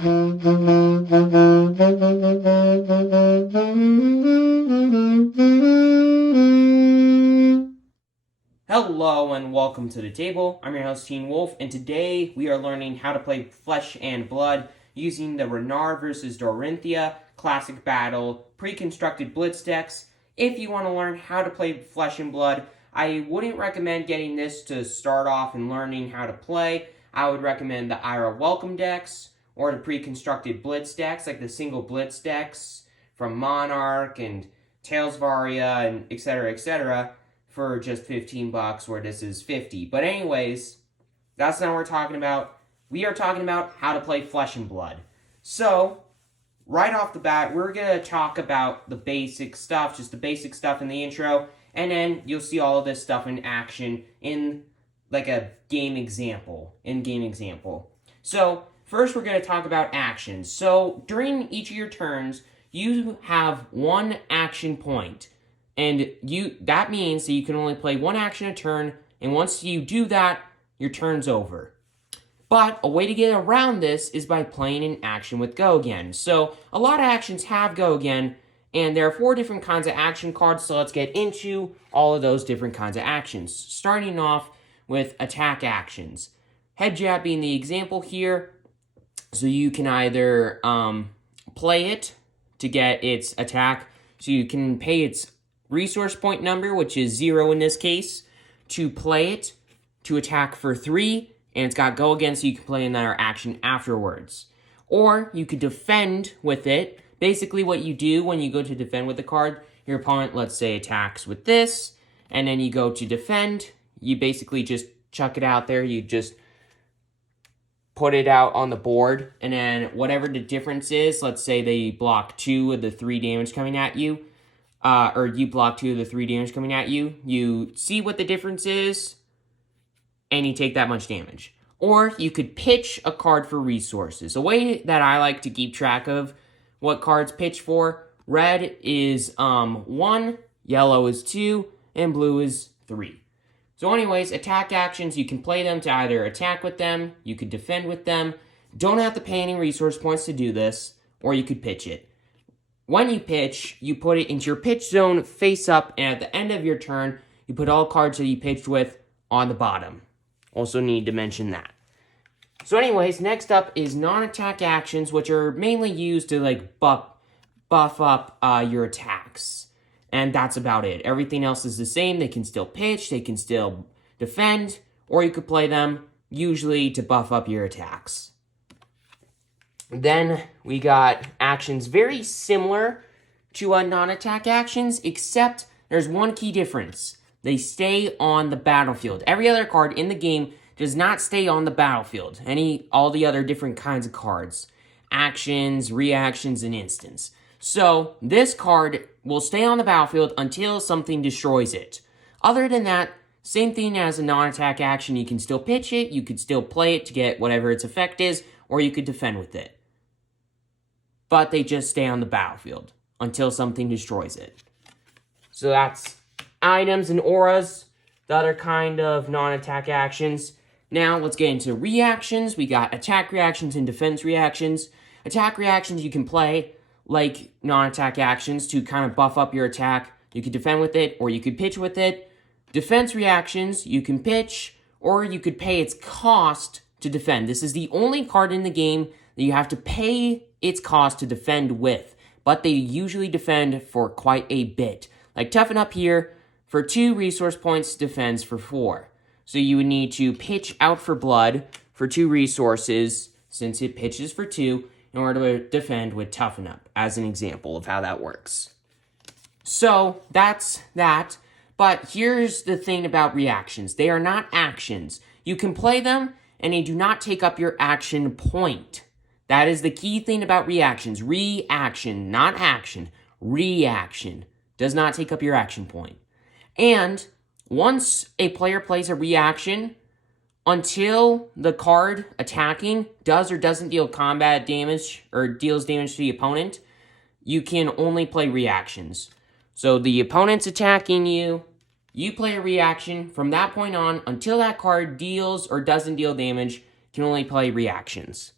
Hello and welcome to the table. I'm your host Teen Wolf, and today we are learning how to play Flesh and Blood using the Renard vs. Dorinthia Classic Battle pre-constructed blitz decks. If you want to learn how to play Flesh and Blood, I wouldn't recommend getting this to start off and learning how to play. I would recommend the Ira Welcome decks or the pre-constructed blitz decks, like the single blitz decks from Monarch and Tales of Aria and etc. For just $15, where this is $50. But anyways, that's not what we're talking about. We are talking about how to play Flesh and Blood. So, right off the bat, we're going to talk about the basic stuff, just the basic stuff in the intro, and then you'll see all of this stuff in action in like a game example, in-game example. So, first we're going to talk about actions. So, during each of your turns, you have one action point. And that means that you can only play one action a turn, and once you do that, your turn's over. But a way to get around this is by playing an action with Go Again. So a lot of actions have Go Again, and there are 4 different kinds of action cards, so let's get into all of those different kinds of actions. Starting off with attack actions. Head jab being the example here, so you can either play it to get its attack, so you can pay its resource point number, which is 0 in this case, to play it, to attack for 3, and it's got Go Again, so you can play another action afterwards. Or you could defend with it. Basically what you do when you go to defend with the card, your opponent, let's say, attacks with this, and then you go to defend, you basically just chuck it out there, you just put it out on the board, and then whatever the difference is, let's say they block 2 of the 3 damage coming at you, or you block 2 of the 3 damage coming at you, you see what the difference is, and you take that much damage. Or you could pitch a card for resources. A way that I like to keep track of what cards pitch for, red is 1, yellow is 2, and blue is 3. So anyways, attack actions, you can play them to either attack with them, you could defend with them, don't have to pay any resource points to do this, or you could pitch it. When you pitch, you put it into your pitch zone face up, and at the end of your turn, you put all cards that you pitched with on the bottom. Also need to mention that. So anyways, next up is non-attack actions, which are mainly used to like buff up your attacks. And that's about it. Everything else is the same. They can still pitch, they can still defend, or you could play them usually to buff up your attacks. Then we got actions very similar to non-attack actions, except there's one key difference. They stay on the battlefield. Every other card in the game does not stay on the battlefield. All the other different kinds of cards. Actions, reactions, and instants. So this card will stay on the battlefield until something destroys it. Other than that, same thing as a non-attack action. You can still pitch it, you could still play it to get whatever its effect is, or you could defend with it. But they just stay on the battlefield until something destroys it. So that's items and auras, the other kind of non-attack actions. Now let's get into reactions. We got attack reactions and defense reactions. Attack reactions you can play like non-attack actions to kind of buff up your attack. You could defend with it, or you could pitch with it. Defense reactions, you can pitch, or you could pay its cost to defend. This is the only card in the game that you have to pay its cost to defend with, but they usually defend for quite a bit. Like Toughen Up here, for 2 resource points, defends for 4. So you would need to pitch Out for Blood for 2 resources, since it pitches for 2, in order to defend with Toughen Up, as an example of how that works. So, that's that. But here's the thing about reactions. They are not actions. You can play them, and they do not take up your action point. That is the key thing about reactions. Reaction, not action. Reaction does not take up your action point. And once a player plays a reaction, until the card attacking does or doesn't deal combat damage or deals damage to the opponent, you can only play reactions. So the opponent's attacking you, you play a reaction. From that point on, until that card deals or doesn't deal damage, you can only play reactions.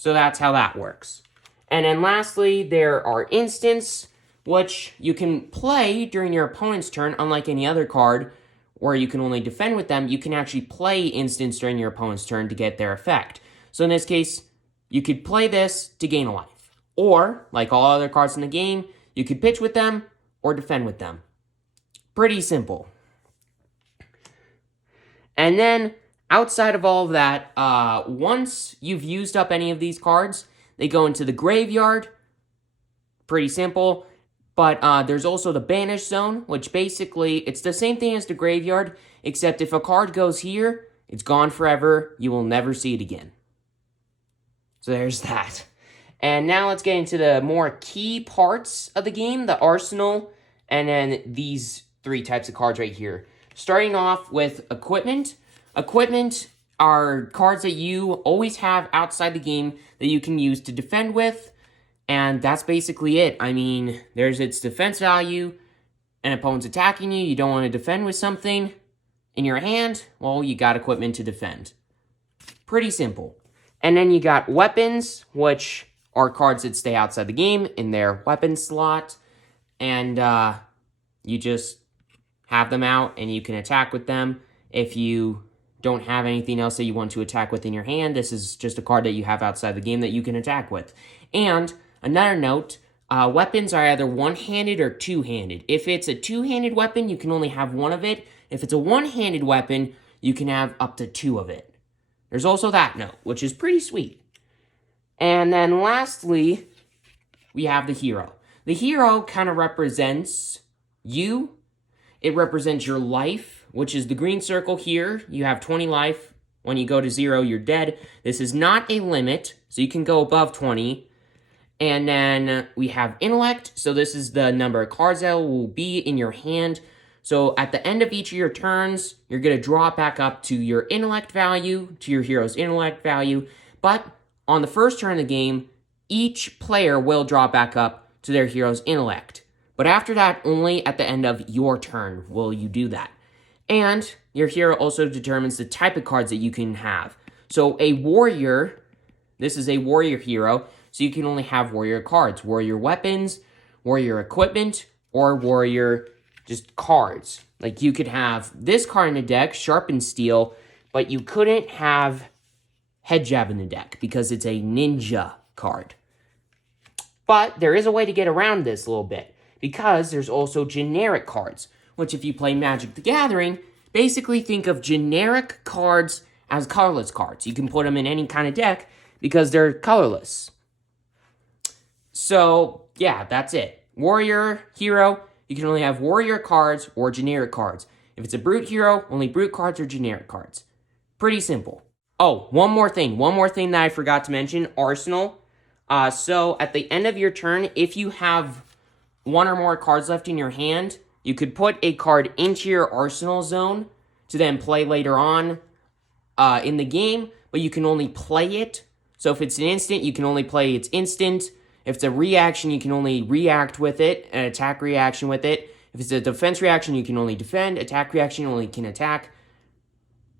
So that's how that works. And then lastly, there are instants, which you can play during your opponent's turn, unlike any other card, where you can only defend with them. You can actually play instants during your opponent's turn to get their effect. So in this case, you could play this to gain a life. Or, like all other cards in the game, you could pitch with them or defend with them. Pretty simple. And then, outside of all of that, once you've used up any of these cards, they go into the graveyard. Pretty simple. But there's also the banish zone, which basically, it's the same thing as the graveyard, except if a card goes here, it's gone forever. You will never see it again. So there's that. And now let's get into the more key parts of the game, the arsenal, and then these three types of cards right here. Starting off with equipment. Equipment are cards that you always have outside the game that you can use to defend with. And that's basically it. I mean, there's its defense value. An opponent's attacking you. You don't want to defend with something in your hand. Well, you got equipment to defend. Pretty simple. And then you got weapons, which are cards that stay outside the game in their weapon slot. And you just have them out and you can attack with them. If you don't have anything else that you want to attack with in your hand, this is just a card that you have outside the game that you can attack with. And another note, weapons are either one-handed or two-handed. If it's a two-handed weapon, you can only have one of it. If it's a one-handed weapon, you can have up to two of it. There's also that note, which is pretty sweet. And then lastly, we have the hero. The hero kind of represents you. It represents your life, which is the green circle here. You have 20 life. When you go to 0, you're dead. This is not a limit, so you can go above 20. And then we have intellect. So this is the number of cards that will be in your hand. So at the end of each of your turns, you're going to draw it back up to your intellect value, to your hero's intellect value. But on the first turn of the game, each player will draw back up to their hero's intellect. But after that, only at the end of your turn will you do that. And your hero also determines the type of cards that you can have. So a warrior, this is a warrior hero, so you can only have warrior cards. Warrior weapons, warrior equipment, or warrior just cards. Like you could have this card in the deck, Sharpened Steel, but you couldn't have Head Jab in the deck because it's a ninja card. But there is a way to get around this a little bit because there's also generic cards, which if you play Magic the Gathering, basically think of generic cards as colorless cards. You can put them in any kind of deck because they're colorless. So, yeah, that's it. Warrior, hero, you can only have warrior cards or generic cards. If it's a brute hero, only brute cards or generic cards. Pretty simple. Oh, one more thing that I forgot to mention, arsenal. So at the end of your turn, if you have one or more cards left in your hand, you could put a card into your arsenal zone to then play later on in the game, but you can only play it. So if it's an instant, you can only play its instant. If it's a reaction, you can only react with it, an attack reaction with it. If it's a defense reaction, you can only defend. Attack reaction, only can attack.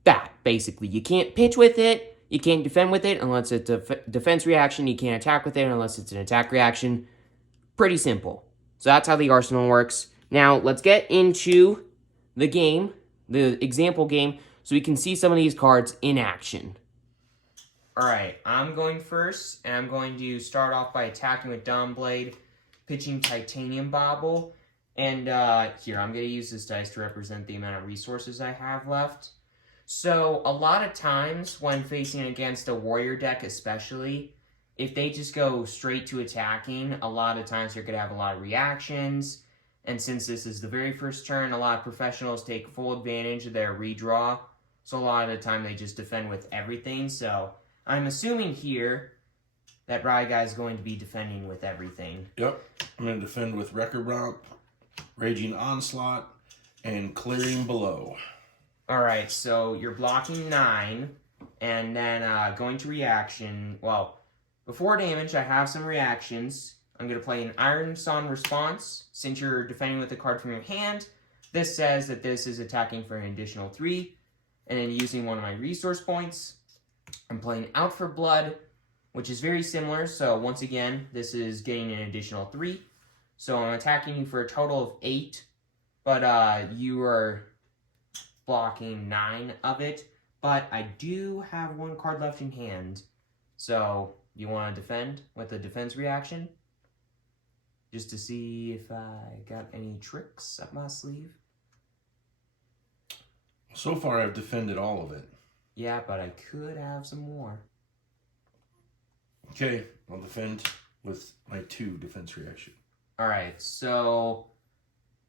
That, basically. You can't pitch with it. You can't defend with it unless it's a defense reaction. You can't attack with it unless it's an attack reaction. Pretty simple. So that's how the arsenal works. Now, let's get into the game, the example game, so we can see some of these cards in action. Alright, I'm going first, and I'm going to start off by attacking with Dawnblade, pitching Titanium Bauble, and here, I'm going to use this dice to represent the amount of resources I have left. So, a lot of times, when facing against a warrior deck especially, if they just go straight to attacking, a lot of times you're going to have a lot of reactions, and since this is the very first turn, a lot of professionals take full advantage of their redraw, so a lot of the time they just defend with everything, so I'm assuming here that Ryguy is going to be defending with everything. Yep, I'm going to defend with Wrecker Romp, Raging Onslaught, and Clearing Below. Alright, so you're blocking 9, and then going to reaction. Well, before damage, I have some reactions. I'm going to play an Iron Song Response. Since you're defending with a card from your hand, this says that this is attacking for an additional 3, and then using one of my resource points, I'm playing Out for Blood, which is very similar. So once again, this is getting an additional 3. So I'm attacking you for a total of 8, but you are blocking 9 of it. But I do have 1 card left in hand. So you want to defend with a defense reaction? Just to see if I got any tricks up my sleeve. So far, I've defended all of it. Yeah, but I could have some more. Okay, I'll defend with my 2 defense reaction. All right, so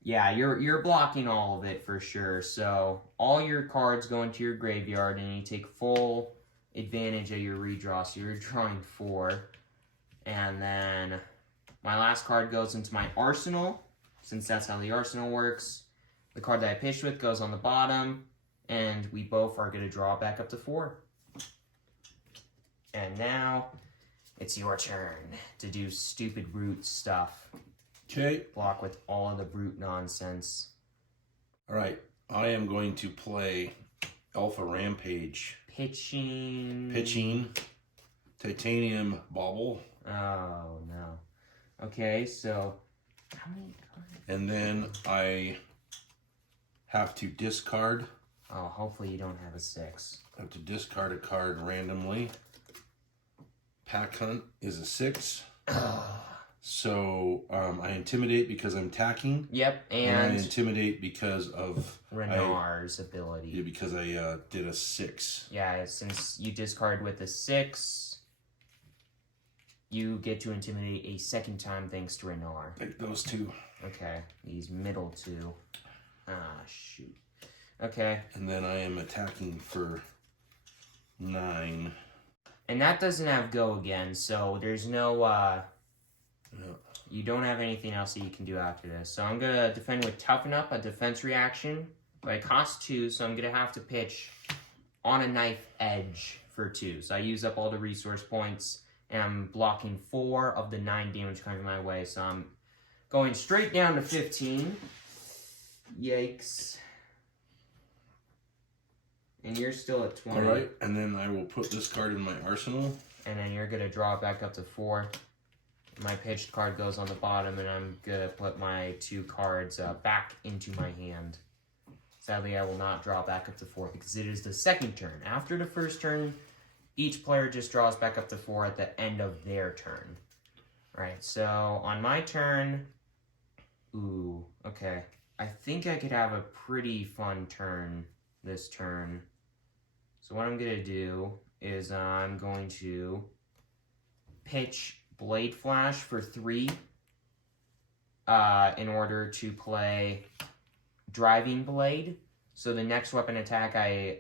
yeah, you're blocking all of it for sure. So all your cards go into your graveyard, and you take full advantage of your redraw. So you're drawing 4, and then my last card goes into my arsenal, since that's how the arsenal works. The card that I pitched with goes on the bottom, and we both are going to draw back up to 4. And now it's your turn to do stupid brute stuff. Okay. Block with all of the brute nonsense. All right. I am going to play Alpha Rampage. Pitching. Titanium Bauble. Oh, no. Okay, so how many cards? And then I have to discard. Oh, hopefully you don't have a 6. I have to discard a card randomly. Pack Hunt is a 6. So I intimidate because I'm attacking. Yep, and I intimidate because of Renar's ability. Yeah, because I did a 6. Yeah, since you discard with a 6, you get to intimidate a second time thanks to Renar. Pick those 2. Okay, these middle 2. Ah, shoot. Okay. And then I am attacking for 9. And that doesn't have go again, so there's no, No. you don't have anything else that you can do after this. So I'm going to defend with Toughen Up, a defense reaction. But it costs 2, so I'm going to have to pitch on a knife edge for 2. So I use up all the resource points, and I'm blocking 4 of the 9 damage coming my way. So I'm going straight down to 15. Yikes. And you're still at 20. All right, and then I will put this card in my arsenal. And then you're going to draw it back up to 4. My pitched card goes on the bottom, and I'm going to put my 2 cards back into my hand. Sadly, I will not draw back up to 4 because it is the second turn. After the first turn, each player just draws back up to 4 at the end of their turn. Alright, so on my turn... Ooh, okay. I think I could have a pretty fun turn this turn. So what I'm going to do is I'm going to pitch Blade Flash for 3 in order to play Driving Blade. So the next weapon attack I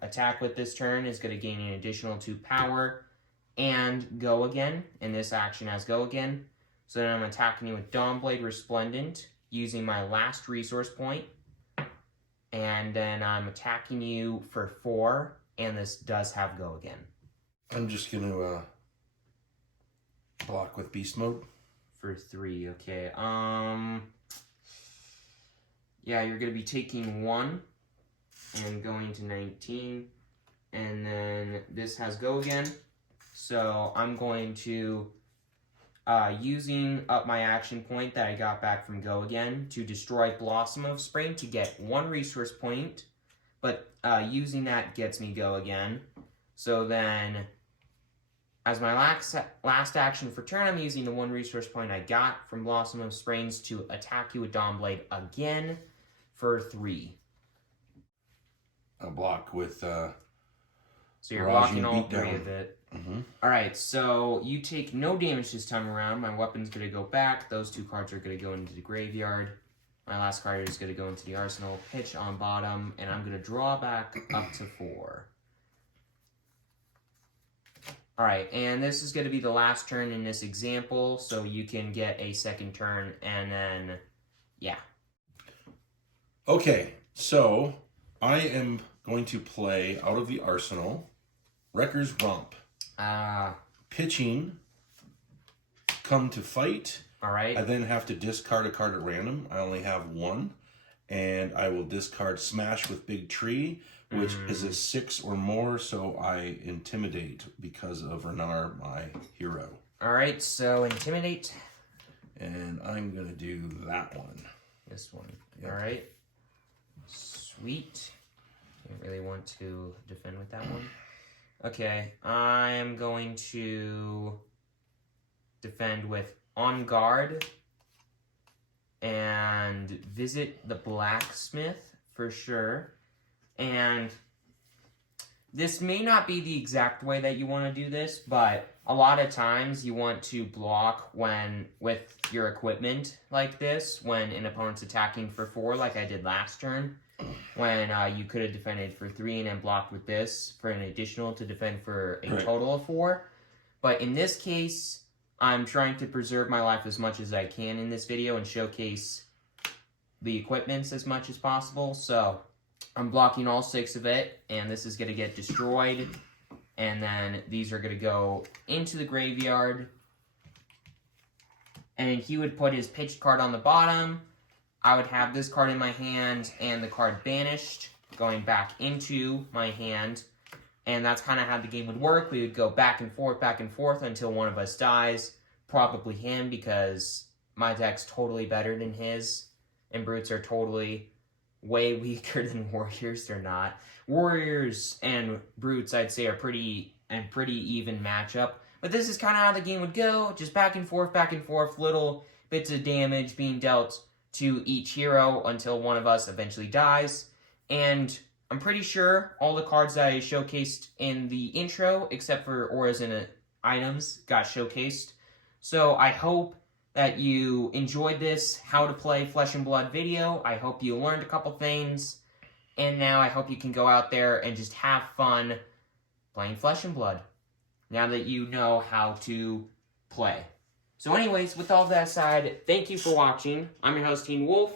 attack with this turn is going to gain an additional 2 power and go again. And this action has go again. So then I'm attacking you with Dawnblade Resplendent using my last resource point. And then I'm attacking you for 4, and this does have go again. I'm just going to block with Beast Mode. For 3, okay. Yeah, you're going to be taking 1 and going to 19. And then this has go again. So I'm going to, using up my action point that I got back from go again to destroy Blossom of Spring to get 1 resource point. But using that gets me go again. So then, as my last action for turn, I'm using the 1 resource point I got from Blossom of Springs to attack you with Dawnblade again for 3. I'll block with... so you're Rajin blocking all 3 Beatdown. of it. Mm-hmm. Alright, so you take no damage this time around. My weapon's going to go back. Those 2 cards are going to go into the graveyard. My last card is going to go into the arsenal, pitch on bottom, and I'm going to draw back up to 4. Alright, and this is going to be the last turn in this example, so you can get a second turn, and then, yeah. Okay, so I am going to play out of the arsenal Wrecker's Romp. Pitching, come to fight. Alright. I then have to discard a card at random. I only have 1. and I will discard Smash with Big Tree, which is a 6 or more, so I intimidate because of Renar, my hero. All right, so intimidate. And I'm going to do that one. This one. Yep. All right. Sweet. I really want to defend with that one. Okay, I'm going to defend with On Guard and visit the blacksmith for sure. And this may not be the exact way that you want to do this, but a lot of times you want to block when with your equipment like this when an opponent's attacking for 4 like I did last turn, when you could have defended for 3 and then blocked with this for an additional to defend for a total of 4. But in this case, I'm trying to preserve my life as much as I can in this video and showcase the equipments as much as possible. So I'm blocking all 6 of it, and this is going to get destroyed. And then these are going to go into the graveyard. And he would put his pitched card on the bottom. I would have this card in my hand and the card banished, going back into my hand. And that's kind of how the game would work. We would go back and forth until one of us dies. Probably him, because my deck's totally better than his. And brutes are totally way weaker than warriors. They're not. Warriors and brutes, I'd say, are pretty even matchup. But this is kind of how the game would go. Just back and forth, little bits of damage being dealt to each hero until one of us eventually dies. And I'm pretty sure all the cards that I showcased in the intro, except for auras and items, got showcased. So I hope that you enjoyed this How to Play Flesh and Blood video. I hope you learned a couple things. And now I hope you can go out there and just have fun playing Flesh and Blood, now that you know how to play. So anyways, with all that aside, thank you for watching. I'm your host, Teen Wolf.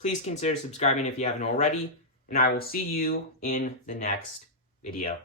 Please consider subscribing if you haven't already. And I will see you in the next video.